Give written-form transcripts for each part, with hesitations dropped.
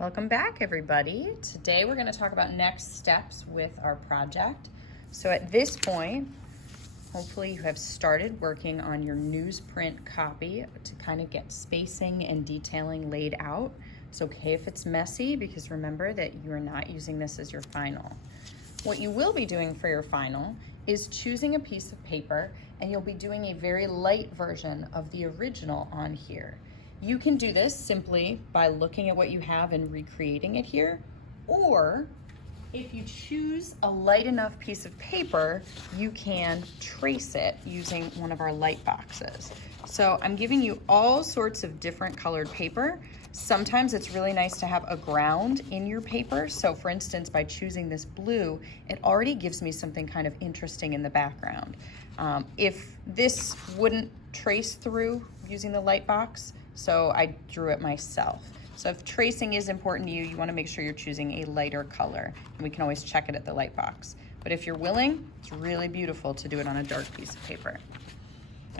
Welcome back, everybody. Today we're going to talk about next steps with our project. So at this point, hopefully you have started working on your newsprint copy to kind of get spacing and detailing laid out. It's okay if it's messy because remember that you are not using this as your final. What you will be doing for your final is choosing a piece of paper, and you'll be doing a very light version of the original on here. You can do this simply by looking at what you have and recreating it here, or if you choose a light enough piece of paper, you can trace it using one of our light boxes. So I'm giving you all sorts of different colored paper. Sometimes it's really nice to have a ground in your paper. So for instance, by choosing this blue, it already gives me something kind of interesting in the background. If this wouldn't trace through using the light box, so I drew it myself. So if tracing is important to you, you want to make sure you're choosing a lighter color, and we can always check it at the light box. But if you're willing, it's really beautiful to do it on a dark piece of paper.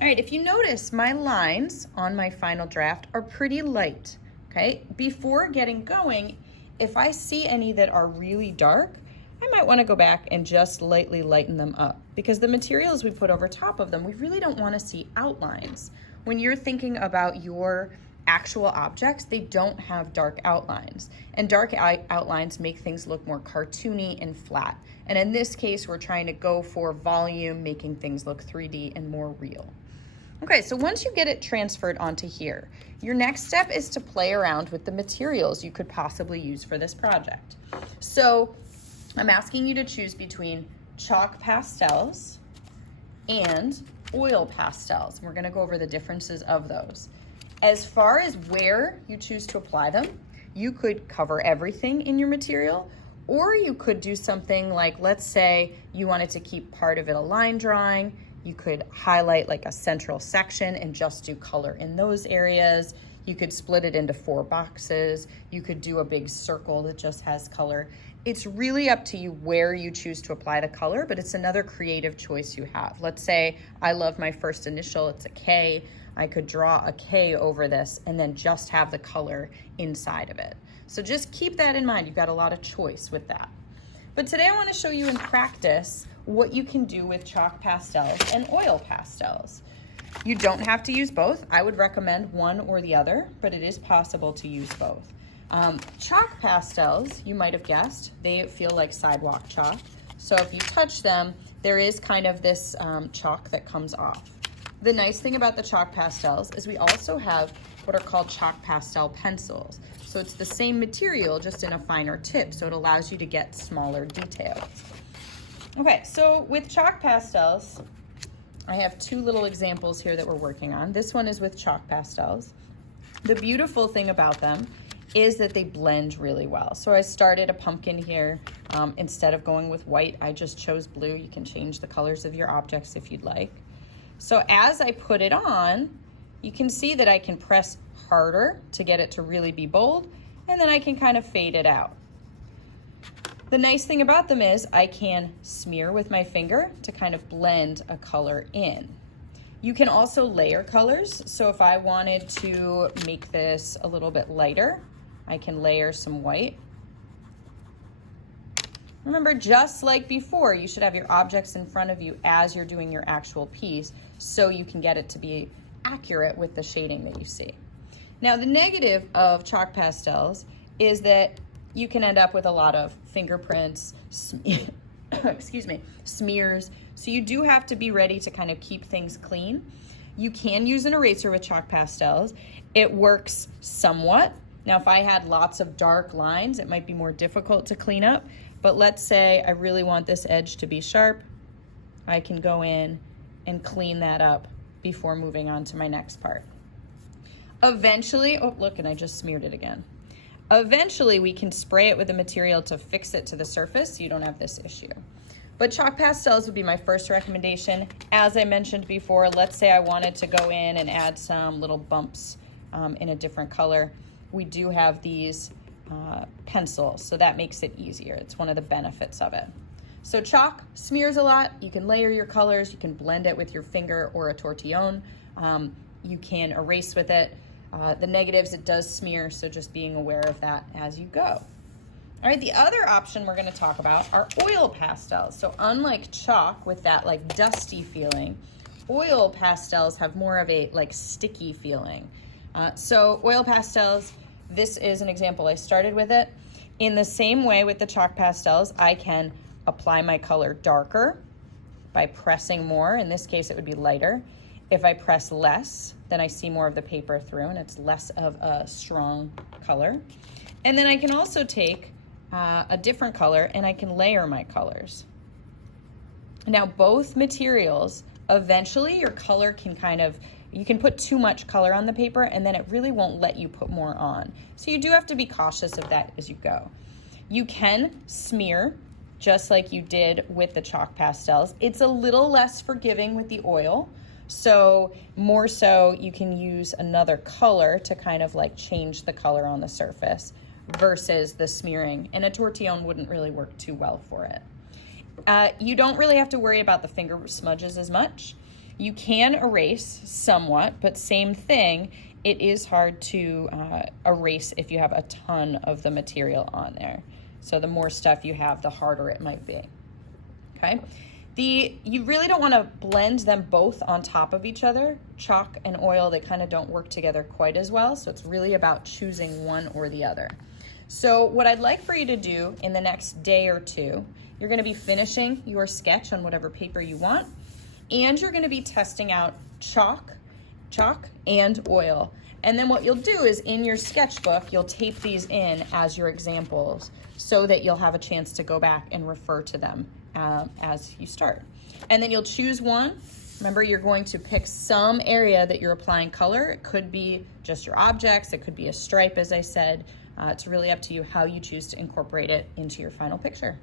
All right, if you notice, my lines on my final draft are pretty light, okay? Before getting going, if I see any that are really dark, I might want to go back and just lightly lighten them up, because the materials we put over top of them, we really don't want to see outlines. When you're thinking about your actual objects, they don't have dark outlines, and dark outlines make things look more cartoony and flat. And in this case, we're trying to go for volume, making things look 3D and more real. Okay, so once you get it transferred onto here, your next step is to play around with the materials you could possibly use for this project. So I'm asking you to choose between chalk pastels and oil pastels. We're gonna go over the differences of those. As far as where you choose to apply them, you could cover everything in your material, or you could do something like, let's say you wanted to keep part of it a line drawing. You could highlight like a central section and just do color in those areas. You could split it into 4 boxes. You could do a big circle that just has color. It's really up to you where you choose to apply the color, but it's another creative choice you have. Let's say I love my first initial, it's a K. I could draw a K over this and then just have the color inside of it. So just keep that in mind. You've got a lot of choice with that. But today I want to show you in practice what you can do with chalk pastels and oil pastels. You don't have to use both. I would recommend one or the other, but it is possible to use both. Chalk pastels, you might have guessed, they feel like sidewalk chalk. So if you touch them, there is kind of this chalk that comes off. The nice thing about the chalk pastels is we also have what are called chalk pastel pencils. So it's the same material, just in a finer tip, so it allows you to get smaller details. Okay, so with chalk pastels, I have 2 little examples here that we're working on. This one is with chalk pastels. The beautiful thing about them is that they blend really well. So I started a pumpkin here. Instead of going with white, I just chose blue. You can change the colors of your objects if you'd like. So as I put it on, you can see that I can press harder to get it to really be bold, and then I can kind of fade it out. The nice thing about them is I can smear with my finger to kind of blend a color in. You can also layer colors. So if I wanted to make this a little bit lighter, I can layer some white. Remember, just like before, you should have your objects in front of you as you're doing your actual piece so you can get it to be accurate with the shading that you see. Now, the negative of chalk pastels is that you can end up with a lot of fingerprints, excuse me, smears. So you do have to be ready to kind of keep things clean. You can use an eraser with chalk pastels. It works somewhat. Now, if I had lots of dark lines, it might be more difficult to clean up. But let's say I really want this edge to be sharp. I can go in and clean that up before moving on to my next part. Eventually, oh, look, and I just smeared it again. Eventually, we can spray it with the material to fix it to the surface so you don't have this issue. But chalk pastels would be my first recommendation. As I mentioned before, let's say I wanted to go in and add some little bumps in a different color. We do have these pencils, so that makes it easier. It's one of the benefits of it. So chalk smears a lot. You can layer your colors. You can blend it with your finger or a tortillon. You can erase with it. The negatives, it does smear, so just being aware of that as you go. All right, the other option we're going to talk about are oil pastels. So unlike chalk with that like dusty feeling, oil pastels have more of a like sticky feeling. So oil pastels, this is an example. I started with it. In the same way with the chalk pastels, I can apply my color darker by pressing more. In this case, it would be lighter. If I press less, then I see more of the paper through and it's less of a strong color. And then I can also take a different color and I can layer my colors. Now both materials, eventually your color can you can put too much color on the paper and then it really won't let you put more on. So you do have to be cautious of that as you go. You can smear just like you did with the chalk pastels. It's a little less forgiving with the oil. So more so you can use another color to kind of like change the color on the surface versus the smearing, and a tortillon wouldn't really work too well for it. You don't really have to worry about the finger smudges as much. You can erase somewhat, but same thing, it is hard to erase if you have a ton of the material on there. So the more stuff you have, the harder it might be, okay? You really don't want to blend them both on top of each other. Chalk and oil, they kind of don't work together quite as well, so it's really about choosing one or the other. So what I'd like for you to do in the next day or two, you're going to be finishing your sketch on whatever paper you want, and you're going to be testing out chalk and oil. And then what you'll do is in your sketchbook, you'll tape these in as your examples so that you'll have a chance to go back and refer to them as you start. And then you'll choose one. Remember, you're going to pick some area that you're applying color. It could be just your objects. It could be a stripe, as I said. It's really up to you how you choose to incorporate it into your final picture.